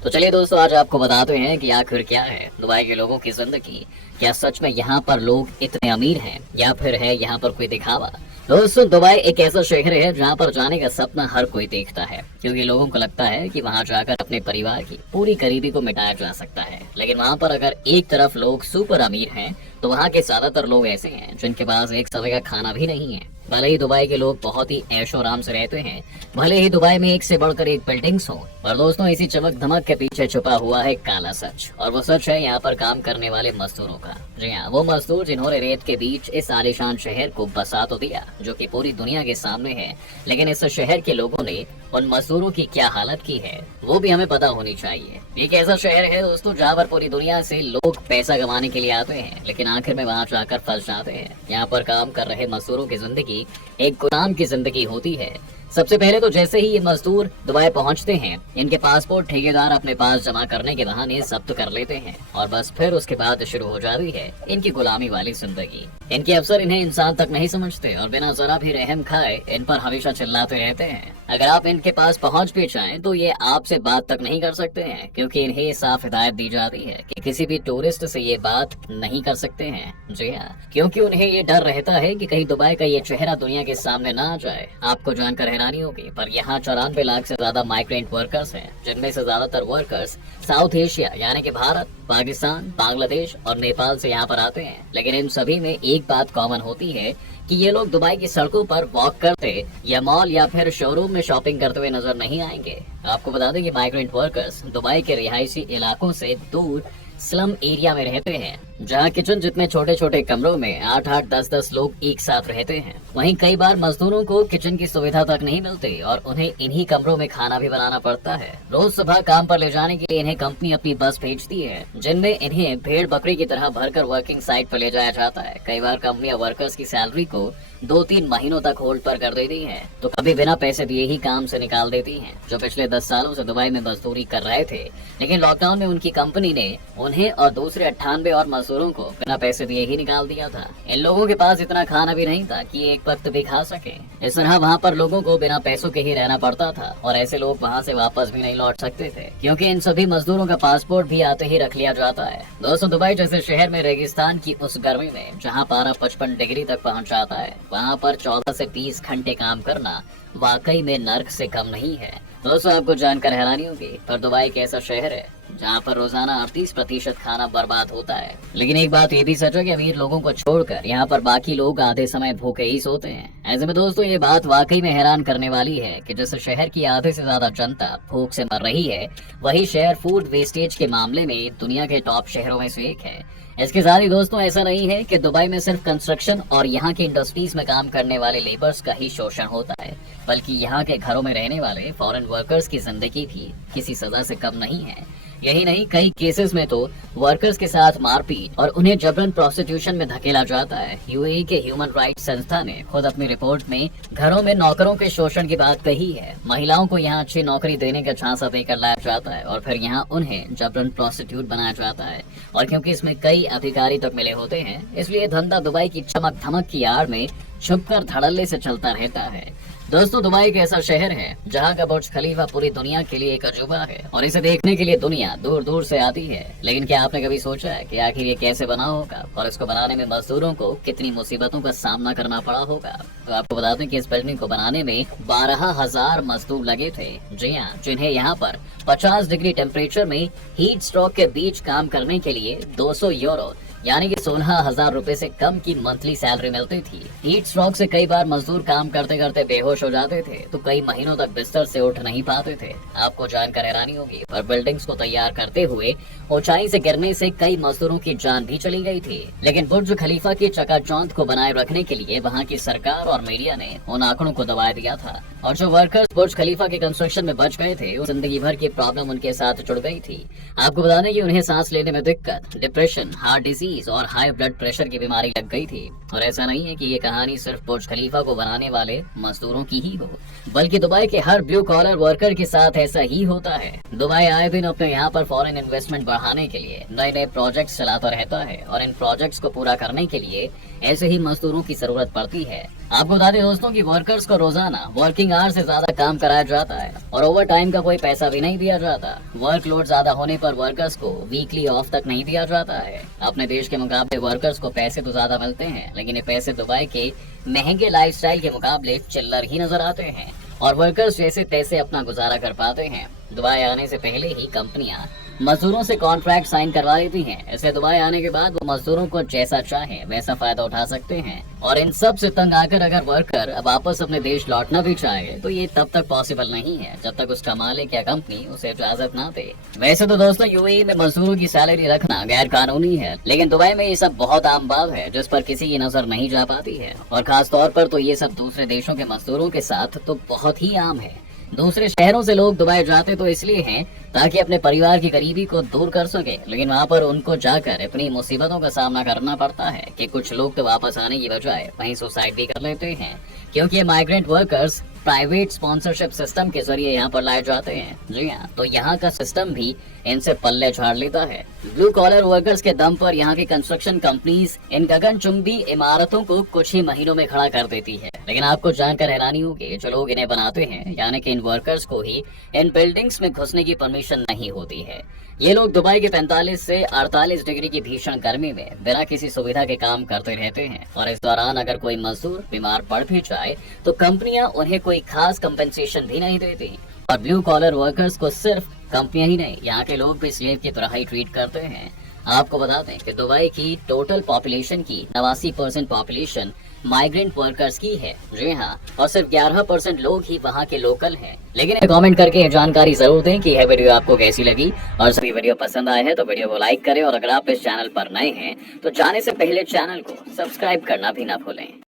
तो चलिए दोस्तों, आज आपको बताते हैं कि आखिर क्या है दुबई के लोगों की जिंदगी। क्या सच में यहाँ पर लोग इतने अमीर हैं या फिर है यहाँ पर कोई दिखावा। दोस्तों, दुबई एक ऐसा शहर है जहाँ पर जाने का सपना हर कोई देखता है, क्योंकि लोगों को लगता है कि वहाँ जाकर अपने परिवार की पूरी गरीबी को मिटाया जा सकता है। लेकिन वहाँ पर अगर एक तरफ लोग सुपर अमीर हैं, तो वहाँ के ज्यादातर लोग ऐसे हैं जिनके पास एक समय का खाना भी नहीं है। भले ही दुबई के लोग बहुत ही ऐशो आराम से रहते हैं, भले ही दुबई में एक से बढ़कर एक बिल्डिंग्स हो, पर दोस्तों इसी चमक धमक के पीछे छुपा हुआ है काला सच। और वो सच है यहाँ पर काम करने वाले मजदूरों का। जी हाँ, वो मजदूर जिन्होंने रेत के बीच इस आलीशान शहर को बसा तो दिया, जो कि पूरी दुनिया के सामने है, लेकिन इस शहर के लोगों ने उन मजदूरों की क्या हालत की है वो भी हमें पता होनी चाहिए। एक ऐसा शहर है दोस्तों जहाँ पर पूरी दुनिया से लोग पैसा कमाने के लिए आते हैं, लेकिन आखिर में वहाँ जाकर फंस जाते हैं। यहाँ पर काम कर रहे मजदूरों की जिंदगी एक गुलाम की जिंदगी होती है। सबसे पहले तो जैसे ही ये मजदूर दुबई पहुंचते हैं, इनके पासपोर्ट ठेकेदार अपने पास जमा करने के बहाने जब्त कर लेते हैं, और बस फिर उसके बाद शुरू हो जाती है इनकी गुलामी वाली जिंदगी। इनके अफसर इन्हें इंसान तक नहीं समझते और बिना जरा भी रहम खाए इन पर हमेशा चिल्लाते रहते हैं। अगर आप इनके पास पहुंच भी जाएं तो ये आपसे बात तक नहीं कर सकते हैं, क्योंकि इन्हें साफ हिदायत दी जाती है कि किसी भी टूरिस्ट से ये बात नहीं कर सकते हैं। जी हाँ, क्योंकि उन्हें ये डर रहता है कि कहीं दुबई का ये चेहरा दुनिया के सामने ना आ जाए। आपको जानकर हैरानी होगी, पर यहाँ 94 लाख से ज्यादा माइग्रेंट वर्कर्स हैं, जिनमें से ज्यादातर वर्कर्स साउथ एशिया यानी कि भारत, पाकिस्तान, बांग्लादेश और नेपाल से यहाँ पर आते हैं। लेकिन इन सभी में एक बात कॉमन होती है कि ये लोग दुबई की सड़कों पर वॉक करते या मॉल या फिर शोरूम में शॉपिंग करते हुए नजर नहीं आएंगे। आपको बता दें कि माइग्रेंट वर्कर्स दुबई के रिहायशी इलाकों से दूर स्लम एरिया में रहते हैं, जहां किचन जितने छोटे छोटे कमरों में 8-8, 10-10 लोग एक साथ रहते हैं। वहीं कई बार मजदूरों को किचन की सुविधा तक नहीं मिलती और उन्हें इन्हीं कमरों में खाना भी बनाना पड़ता है। रोज सुबह काम पर ले जाने के लिए इन्हें कंपनी अपनी बस भेजती है, जिनमें इन्हें भेड़ बकरी की तरह भरकर वर्किंग साइट पर ले जाया जाता है। कई बार कंपनियां वर्कर्स की सैलरी को 2-3 महीनों तक होल्ड पर कर देती हैं, तो कभी बिना पैसे दिए ही काम से निकाल देती हैं। जो पिछले 10 सालों से दुबई में मजदूरी कर रहे थे, लेकिन लॉकडाउन में उनकी कंपनी ने उन्हें और दूसरे 98 और मजदूरों को बिना पैसे दिए ही निकाल दिया था। इन लोगों के पास इतना खाना भी नहीं था कि एक वक्त भी खा सके। इस तरह वहाँ पर लोगों को बिना पैसों के ही रहना पड़ता था, और ऐसे लोग वहाँ से वापस भी नहीं लौट सकते थे, क्योंकि इन सभी मजदूरों का पासपोर्ट भी आते ही रख लिया जाता है। दोस्तों, दुबई जैसे शहर में रेगिस्तान की उस गर्मी में जहाँ पारा 55 डिग्री तक पहुँच जाता है, वहाँ पर 14 से 20 घंटे काम करना वाकई में नर्क से कम नहीं है। दोस्तों, आपको जानकर हैरानी होगी, पर दुबई एक ऐसा शहर है जहाँ पर रोजाना 38% खाना बर्बाद होता है। लेकिन एक बात ये भी सच है कि अमीर लोगों को छोड़कर यहाँ पर बाकी लोग आधे समय भूखे ही सोते हैं। ऐसे में दोस्तों, ये बात वाकई में हैरान करने वाली है कि जिस शहर की आधे से ज्यादा जनता भूख से मर रही है, वही शहर फूड वेस्टेज के मामले में दुनिया के टॉप शहरों में से एक है। इसके साथ ही दोस्तों, ऐसा नहीं है कि दुबई में सिर्फ कंस्ट्रक्शन और यहाँ की इंडस्ट्रीज में काम करने वाले लेबर्स का ही शोषण होता है, बल्कि यहाँ के घरों में रहने वाले फॉरेन वर्कर्स की जिंदगी भी किसी सजा से कम नहीं है। यही नहीं, कई केसेस में तो वर्कर्स के साथ मारपीट और उन्हें जबरन प्रोस्टिट्यूशन में धकेला जाता है। यूएई के ह्यूमन राइट्स संस्था ने खुद अपनी रिपोर्ट में घरों में नौकरों के शोषण की बात कही है। महिलाओं को यहाँ अच्छी नौकरी देने का झांसा देकर लाया जाता है और फिर यहाँ उन्हें जबरन प्रोस्टिट्यूट बनाया जाता है। और क्योंकि इसमें कई अधिकारी तक मिले होते हैं, इसलिए धंधा दुबई की चमक धमक की आड़ में छुपकर धड़ल्ले से चलता रहता है। दोस्तों, दुबई एक ऐसा शहर है जहाँ का बुर्ज खलीफा पूरी दुनिया के लिए एक अजूबा है, और इसे देखने के लिए दुनिया दूर दूर से आती है। लेकिन क्या आपने कभी सोचा है कि आखिर ये कैसे बना होगा और इसको बनाने में मजदूरों को कितनी मुसीबतों का सामना करना पड़ा होगा। तो आपको बता दें कि इस बिल्डिंग को बनाने में 12,000 मजदूर लगे थे। जी हाँ, जिन्हें यहाँ पर 50 डिग्री टेम्परेचर में हीट स्ट्रोक के बीच काम करने के लिए 200 यूरो यानी कि 16,000 रुपए से कम की मंथली सैलरी मिलती थी। हीट स्ट्रोक से कई बार मजदूर काम करते करते बेहोश हो जाते थे, तो कई महीनों तक बिस्तर से उठ नहीं पाते थे। आपको जानकर हैरानी होगी, पर बिल्डिंग्स को तैयार करते हुए ऊंचाई से गिरने से कई मजदूरों की जान भी चली गई थी। लेकिन बुर्ज खलीफा की चकाचौंध को बनाए रखने के लिए वहाँ की सरकार और मीडिया ने उन आंकड़ों को दबा दिया था, और जो वर्कर्स बुर्ज खलीफा के कंस्ट्रक्शन में बच गए थे, जिंदगी भर की प्रॉब्लम उनके साथ जुड़ गई थी। आपको बता दें कि उन्हें सांस लेने में दिक्कत, डिप्रेशन, हार्ट डिजीज और हाई ब्लड प्रेशर की बीमारी लग गई थी। और ऐसा नहीं है कि ये कहानी सिर्फ बुर्ज खलीफा को बनाने वाले मजदूरों की ही हो, बल्कि दुबई के हर ब्लू कॉलर वर्कर के साथ ऐसा ही होता है। दुबई आए दिन अपने यहाँ पर फॉरेन इन्वेस्टमेंट बढ़ाने के लिए नए नए प्रोजेक्ट्स चलाता रहता है, और इन प्रोजेक्ट्स को पूरा करने के लिए ऐसे ही मजदूरों की जरूरत पड़ती है। आपको बता दें दोस्तों कि वर्कर्स को रोजाना वर्किंग आवर से ज्यादा काम कराया जाता है और ओवर टाइम का कोई पैसा भी नहीं दिया जाता। वर्कलोड ज्यादा होने पर वर्कर्स को वीकली ऑफ तक नहीं दिया जाता है। अपने देश के मुकाबले वर्कर्स को पैसे तो ज्यादा मिलते हैं, लेकिन ये पैसे दुबई के महंगे लाइफस्टाइल के मुकाबले चिल्लर ही नजर आते हैं और वर्कर्स जैसे तैसे अपना गुजारा कर पाते हैं। दुबई आने से पहले ही कंपनियां मजदूरों से कॉन्ट्रैक्ट साइन करवा लेती हैं। ऐसे दुबई आने के बाद वो मजदूरों को जैसा चाहे वैसा फायदा उठा सकते हैं और इन सब से तंग आकर अगर वर्कर वापस अपने देश लौटना भी चाहे तो ये तब तक पॉसिबल नहीं है जब तक उसका मालिक या कंपनी उसे इजाजत ना दे। वैसे तो दोस्तों यूएई में मजदूरों की सैलरी रखना गैर कानूनी है, लेकिन दुबई में ये सब बहुत आम बात है जिस पर किसी की नजर नहीं जा पाती है और खास तौर पर तो ये सब दूसरे देशों के मजदूरों के साथ तो बहुत ही आम है। दूसरे शहरों से लोग दुबई जाते तो इसलिए हैं ताकि अपने परिवार की गरीबी को दूर कर सके, लेकिन वहाँ पर उनको जाकर अपनी मुसीबतों का सामना करना पड़ता है कि कुछ लोग तो वापस आने की बजाय वहीं सुसाइड भी कर लेते हैं, क्योंकि ये migrant workers private sponsorship system के जरिए यहाँ पर लाए जाते हैं। जी हाँ, तो यहाँ का सिस्टम भी इनसे पल्ले झाड़ लेता है। ब्लू कॉलर वर्कर्स के दम पर यहाँ की कंस्ट्रक्शन कंपनीज इन गगनचुंबी इमारतों को कुछ ही महीनों में खड़ा कर देती है, लेकिन आपको जानकर हैरानी होगी जो लोग इन्हें बनाते हैं यानी कि इन वर्कर्स को ही इन बिल्डिंग्स में घुसने की परमिशन नहीं होती है। ये लोग दुबई के 45 से 48 डिग्री की भीषण गर्मी में बिना किसी सुविधा के काम करते रहते हैं और इस दौरान अगर कोई मजदूर बीमार पड़ भी जाए तो कंपनियां उन्हें कोई खास कंपेंसेशन भी नहीं देती। और ब्लू कॉलर वर्कर्स को सिर्फ कंपनियां ही नहीं, यहाँ के लोग भी स्लेव की तरह ही ट्रीट करते हैं। आपको बता दें कि दुबई की टोटल पॉपुलेशन की 89% पॉपुलेशन माइग्रेंट वर्कर्स की है। जी हाँ, और सिर्फ 11% लोग ही वहाँ के लोकल हैं। लेकिन कमेंट करके जानकारी जरूर दें कि यह वीडियो आपको कैसी लगी और सभी वीडियो पसंद आए हैं तो वीडियो को लाइक करें और अगर आप इस चैनल पर नए हैं तो जाने से पहले चैनल को सब्सक्राइब करना भी ना भूलें।